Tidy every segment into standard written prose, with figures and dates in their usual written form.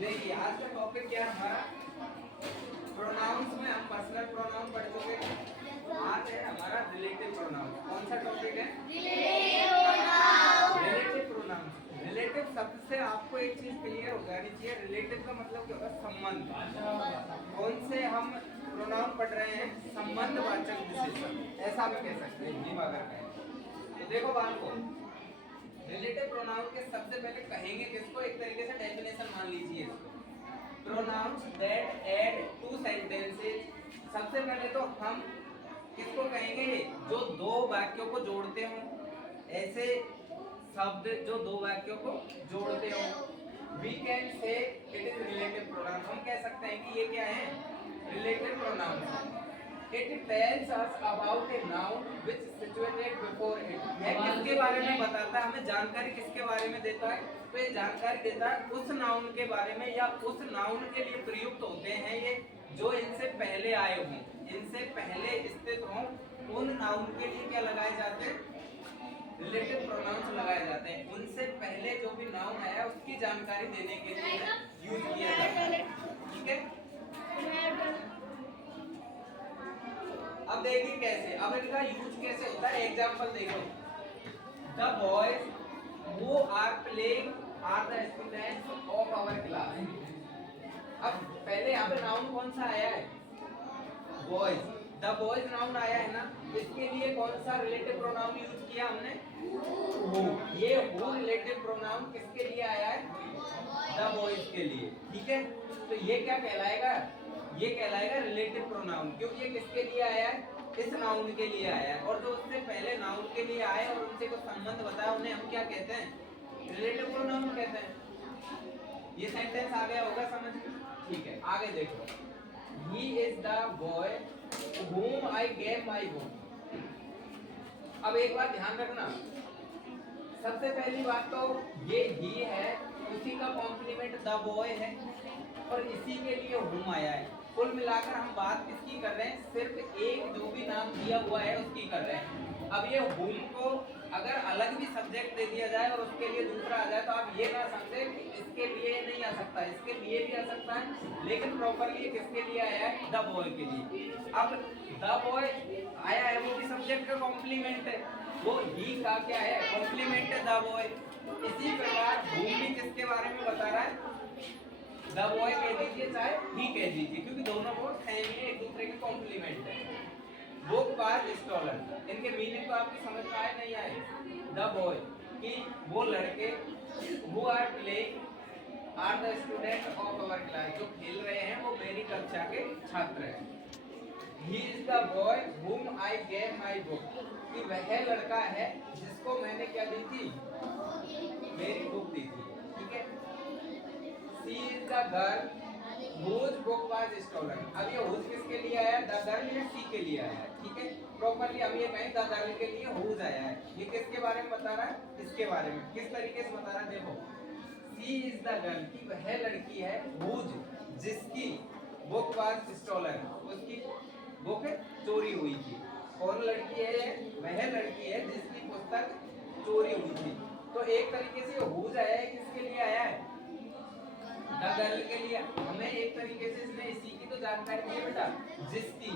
देखिए आज का टॉपिक क्या है हमारा, प्रोनाउंस में हम पर्सनल प्रोनाउन पढ़ चुके हैं। आज है हमारा रिलेटिव प्रोनाउन। कौन सा टॉपिक है? Relative pronoun. रिलेटिव शब्द से आपको एक चीज क्लियर हो जानी चाहिए, रिलेटिव का मतलब क्या होता है? संबंध। कौन से हम प्रोनाउन पढ़ रहे हैं? संबंधवाचक विशेषण, ऐसा भी कह सकते हैं हिंदी में अगर कहें तो। देखो बात को, रिलेटिव प्रोनाउन के सबसे पहले कहेंगे किसको, एक तरीके से डेफिनेशन मान लीजिए इसको, pronouns that add to sentences. सबसे पहले तो हम किसको कहेंगे? जो दो वाक्यों को जोड़ते हो, ऐसे शब्द जो दो वाक्यों को जोड़ते हो। We can say it is relative pronoun. हम कह सकते हैं कि ये क्या है? Relative pronoun. It tells us about a noun which situated before it. यह किसके बारे में बताता है? हमें जानकारी किसके बारे में देता है? तो ये जानकारी देता है उस नाउन के बारे में या उस नाउन के लिए प्रयुक्त होते हैं ये जो इनसे पहले आए हों, इनसे पहले स्थित हों। उन नाउन के लिए क्या लगाए जाते हैं? रिलेटिव प्रोनाउंस लगाए जाते हैं। उनसे पहले जो भी नाउन आया उसकी जानकारी देने के लिए यूज किया जाता है। ठीक है, अब देखिए कैसे, अब इनका यूज कैसे होता है। एग्जांपल देखो, the boys who are playing are the students of our class. अब पहले यहाँ पे नाउन कौन सा आया है? बॉयज। द बॉयज नाउन आया है ना, इसके लिए कौन सा रिलेटिव प्रोनाउन यूज किया हमने? हु। ये हु रिलेटिव प्रोनाउन किसके लिए आया है? द बॉयज के लिए। ठीक है, तो ये क्या कहलाएगा? ये कहलाएगा रिलेटिव प्रोनाउन, क्योंकि ये किसके लिए आया है? इस नाउन के लिए आया है। और जो उससे पहले नाउन के लिए आए और उनसे कुछ संबंध बताया, उन्हें हम क्या कहते हैं? रिलेटिव प्रोनाउन कहते हैं। ये सेंटेंस आ गया होगा समझ में? ठीक है, आगे देखो, he is the boy whom I gave my book। अब एक बात ध्यान रखना, सबसे पहली बात तो ये ही है, उसी का कॉम्प्लीमेंट द बॉय है और इसी के लिए whom आया है। कुल मिलाकर हम बात किसकी कर रहे हैं? सिर्फ एक जो भी नाम दिया हुआ है उसकी कर रहे हैं। अब ये whom को अगर अलग भी सब्जेक्ट दे दिया जाए और उसके लिए दूसरा आ जाए तो आप ये ना समझे कि इसके लिए नहीं आ सकता, इसके लिए भी आ सकता है, लेकिन प्रॉपरली किसके लिए आया है? द बॉय के लिए। अब द बॉय आया है, वो भी सब्जेक्ट का कॉम्प्लीमेंट है, वो ही का क्या है? कॉम्प्लीमेंट है द बॉय। इसी प्रकार whom भी किसके बारे में बता रहा है? द बॉय कह दीजिए चाहे ही कह दीजिए, क्योंकि दोनों वर्ड सेम है, एक दूसरे के कॉम्प्लीमेंट है। बुक बार स्टॉलन, इनके मीनिंग तो आपकी समझ में आए नहीं आए? द बॉय कि वो लड़के, who are playing are the student of our class, जो खेल रहे हैं वो मेरी कक्षा के छात्र हैं। He is the boy whom I gave my book, कि वह लड़का है जिसको मैंने क्या दी थी? मेरी बुक दी थी। ठीक है, she is the girl whose book was stolen। अब ये whose किसके लिए आया है? द गर्ल या she के लिए आया है। ठीक है, प्रॉपर्ली हम ये कहें द गर्ल के लिए whose आया है। ये किसके बारे में बता रहा है? इसके बारे में। किस तरीके से बता रहा है? देखो, she is the girl की वह लड़की है, whose जिसकी book was stolen, उसकी बुक चोरी हुई थी। कौन लड़की है ये? वह लड़की है जिसकी पुस्तक चोरी हुई थी। तो एक तरीके से whose आया है, किसके लिए आया है? द गर्ल के लिए। हमें एक तरीके से इसने इसी की तो जानकारी दी है बेटा, जिसकी,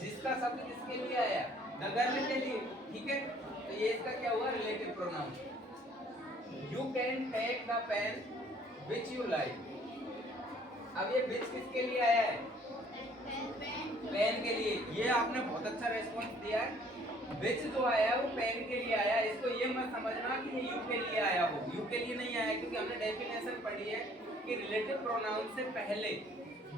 जिसका शब्द किसके लिए आया? द गर्ल के लिए। ठीक है, तो ये इसका क्या हुआ? Relative pronoun. You can take the pen which you like. अब ये विच किसके लिए आया है? पेन के लिए। ये आपने बहुत अच्छा रेस्पॉन्स दिया है। विच जो आया है वो पेन के लिए आया है। इसको ये मत समझना कि ये यू के लिए आया हो, यू के लिए नहीं आया, क्योंकि हमने डेफिनेशन पढ़ी है कि रिलेटिव प्रोनाउन से पहले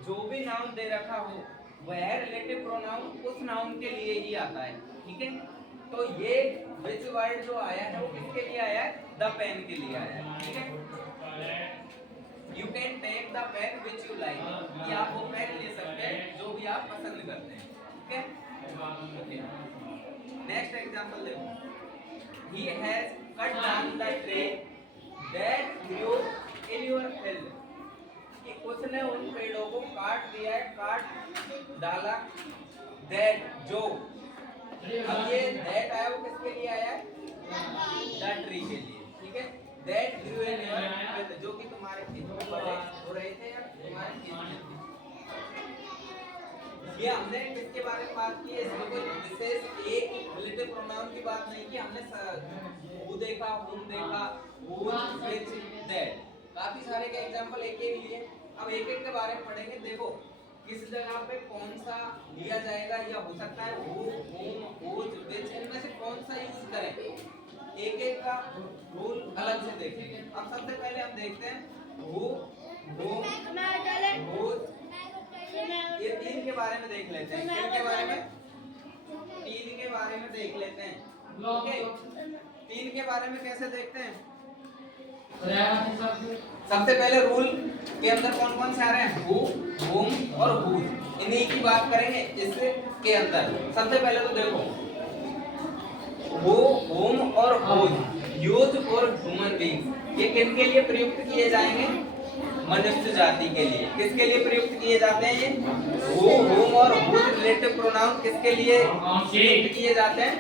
जो भी नाउन दे रखा हो वह रिलेटिव प्रोनाउन उस नाउन के लिए ही आता है। ठीक है, तो ये विच वर्ड जो आया है वो किसके लिए आया है? द पेन के लिए आया है। ठीक है, you can take the pen which you like, कि आप वो पेन ले सकते हैं जो भी आप पसंद करते हैं। ठीक है, नेक्स्ट एग्जांपल देखो, he has cut down the tree that grew in your field, कि उसने उन पेड़ों को काट दिया है, काट डाला। that जो, अब ये that आया वो किसके लिए आया है? द ट्री के लिए। ठीक है, that grew in your field, जो कि तुम्हारे तुम्हारे खेत में बड़े हो रहे थे या तुम्हारे खेत में थे? ये हमने किसके बारे में बात की है? इसमें कोई विशेष एक रिलेटिव प्रोनाउन की बात नहीं की हमने। हु देखा, हुम देखा, व्हिच, व्हिच, दैट, काफी सारे के एग्जांपल एक ही लिए। अब एक एक के बारे में पढ़ेंगे। देखो किस जगह पे कौन सा लिया जाएगा, या हो सकता है हु, हुम, व्हिच, व्हिच, इनमें से कौन सा यूज करें, एक एक का रूल अलग से देखेंगे। अब सबसे पहले हम देखते हैं हु, हुम, व्हिच, ये तीन के बारे में देख लेते हैं। किन के बारे में? तीन के बारे में देख लेते हैं। ओके, तीन के बारे में कैसे देखते हैं? सबसे पहले रूल के अंदर कौन कौन से आ रहे हैं? हु, हुम और हुज, इन्हीं की बात करेंगे इसके के अंदर। सबसे पहले तो देखो हु, हुम और whose use for human beings, ये किन के लिए प्रयुक्त किए जाएंगे? मनुष्य जाति के लिए। किसके लिए प्रयुक्त किए जाते हैं ये? हु, हुम और हुज रिलेटिव प्रोनाउन किसके लिए प्रयुक्त किए जाते हैं?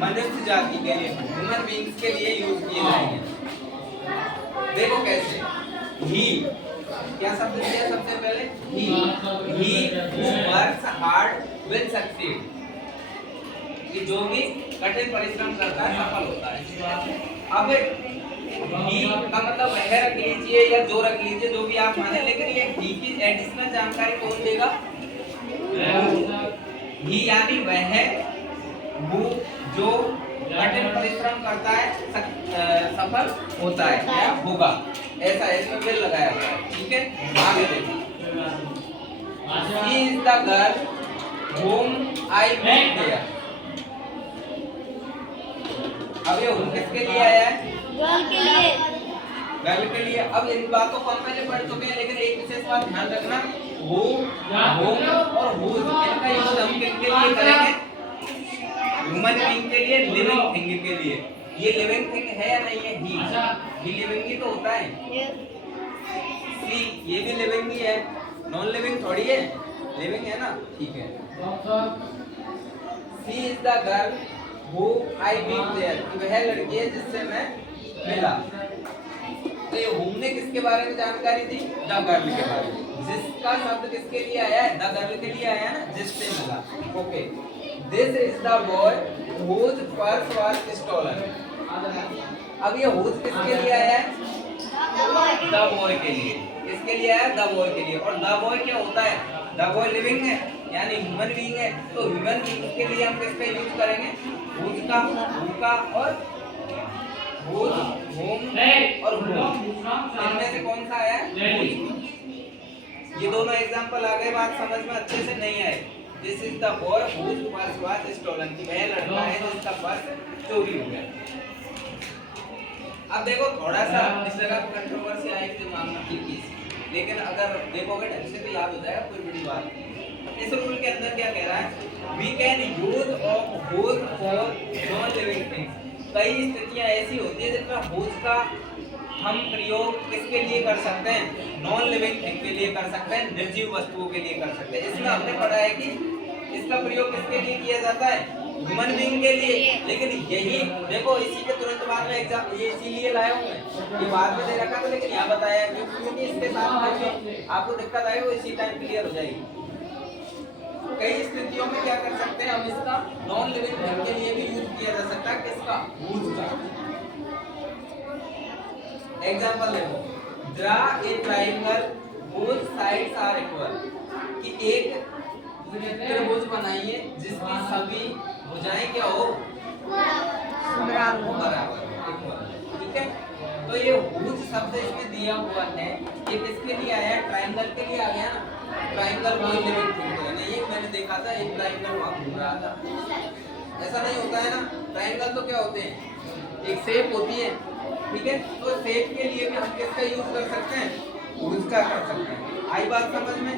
मनुष्य जाति के लिए, ह्यूमन बीइंग्स के लिए यूज किए जाएंगे। देखो कैसे। ही, क्या शब्द दिया सबसे पहले? He who works hard will succeed, कि जो भी कठिन परिश्रम करता है सफल होता है। अब ही का मतलब वह रख लीजिए या जो रख लीजिए, जो भी आप माने, लेकिन ये ही की एडिशनल जानकारी कौन देगा? ही यानी वह हु जो कठिन परिश्रम करता है सफल होता है या होगा, ऐसा इसमें विल लगाया हुआ है। ठीक है, आगे देखो। She is the girl whom I met there. अब ये whom किसके लिए आया है? गर्ल के लिए। गर्ल के लिए। अब इन बातों को हम पहले पढ़ चुके हैं, लेकिन एक विशेष बात ध्यान रखना, who, whom और whose इनका यूज हम किसके लिए करेंगे? ह्यूमन बीइंग के लिए, लिविंग थिंग के लिए। ये लिविंग थिंग है या नहीं है? ही लिविंग ही तो होता है। सी ये भी लिविंग ही है, नॉन लिविंग थोड़ी है, लिविंग है ना। ठीक है। She is the girl who I meet there, वह लड़की है जिससे मैं मिला। तो ये हुम ने किसके बारे में जानकारी दी? द गर्ल के बारे में। जिसका शब्द किसके लिए आया है? द गर्ल के लिए आया है ना, जिससे मिला। Okay, this is the boy whose purse was stolen. अब ये whose किसके लिए आया है? द बॉय के लिए। किसके लिए आया? द बॉय के लिए। और द बॉय क्या होता है? द बॉय लिविंग है यानी ह्यूमन बीइंग है, तो ह्यूमन बीइंग के लिए हम किसका यूज करेंगे? whose का, who का और whose, whom और whom। इनमें से कौन सा आया है? ये दोनों एग्जांपल आ गए, बात समझ में अच्छे से नहीं आए। This is the boy whose purse was stolen, कि वह लड़का है जिसका पर्स चोरी हो गया। अब देखो थोड़ा सा इस जगह पर कंट्रोवर्सी आई थी मामला की, लेकिन अगर देखोगे ढंग से तो याद हो जाएगा, कोई बड़ी बात नहीं। इस रूल के अंदर क्या कह रहा है? We can use of whose for non-living things. कई स्थितियां ऐसी होती है जिसमें whose का हम प्रयोग किसके लिए कर सकते हैं? नॉन लिविंग थिंग के लिए कर सकते हैं, निर्जीव वस्तुओं के लिए कर सकते हैं। इसमें हमने पढ़ा है कि इसका प्रयोग किसके लिए किया जाता है? ह्यूमन बीइंग के लिए। लेकिन यही देखो, इसी के तुरंत बाद में एग्जाम ये इसीलिए लाया हूं मैं, ये बाद में दे रखा था लेकिन यहाँ बताया है, क्योंकि इसके साथ में आपको दिक्कत आएगी वो इसी टाइम क्लियर हो जाएगी। कई स्थितियों में क्या कर सकते हैं हम? इसका नॉन लिविंग थिंग के लिए भी यूज किया जा सकता है। किसका? whose का। एग्जांपल देखो, draw a triangle whose sides are equal, कि एक त्रिभुज बनाइए जिसकी सभी भुजाएं क्या हो? बराबर, इक्वल। ठीक है, तो ये whose शब्द इसमें दिया हुआ है, ये किसके लिए आया है? ट्रायंगल के लिए आ गया ना। ट्रायंगल कोई लिविंग थिंग है नहीं, ये मैंने देखा था, एक ट्रायंगल वहां घूम रहा था। ऐसा नहीं होता है ना, ट्रायंगल तो क्या होते हैं? एक शेप होती है। ठीक है, तो शेप के लिए भी हम किसका यूज कर सकते हैं? whose का कर सकते हैं। आई बात समझ में?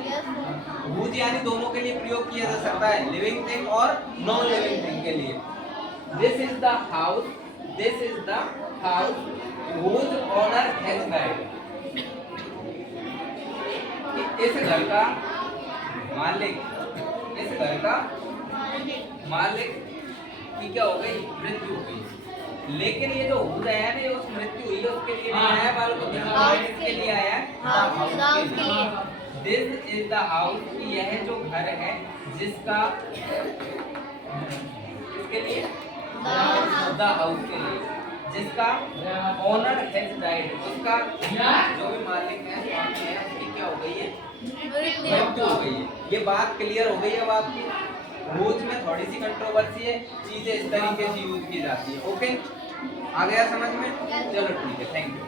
whose यानी दोनों के लिए प्रयोग किया जा सकता है, लिविंग थिंग और नॉन लिविंग थिंग के लिए। This is the house, this is the house whose owner has died, इस घर का मालिक, इस घर का मालिक की क्या हो गई? मृत्यु हो गई। लेकिन ये जो whose है ना, ये उस मृत्यु हुई है उस के लिए नहीं आया, बालों को दिखाने किसके लिए आया है? हाउस के लिए। दिस इज द हाउस, यह जो घर है जिसका, किसके लिए? द हाउस के लिए, जिसका ओनर हैज डाइड, उसका जो भी मालिक है, स्वामी है, उसकी क्या हो गई है? मृत्यु हो गई है। ये बात क्लियर हो गई है अब आपकी। रोज में थोड़ी सी कंट्रोवर्सी है, चीजें इस तरीके से यूज की जाती है। ओके, आ गया समझ में? चलो ठीक है, थैंक यू।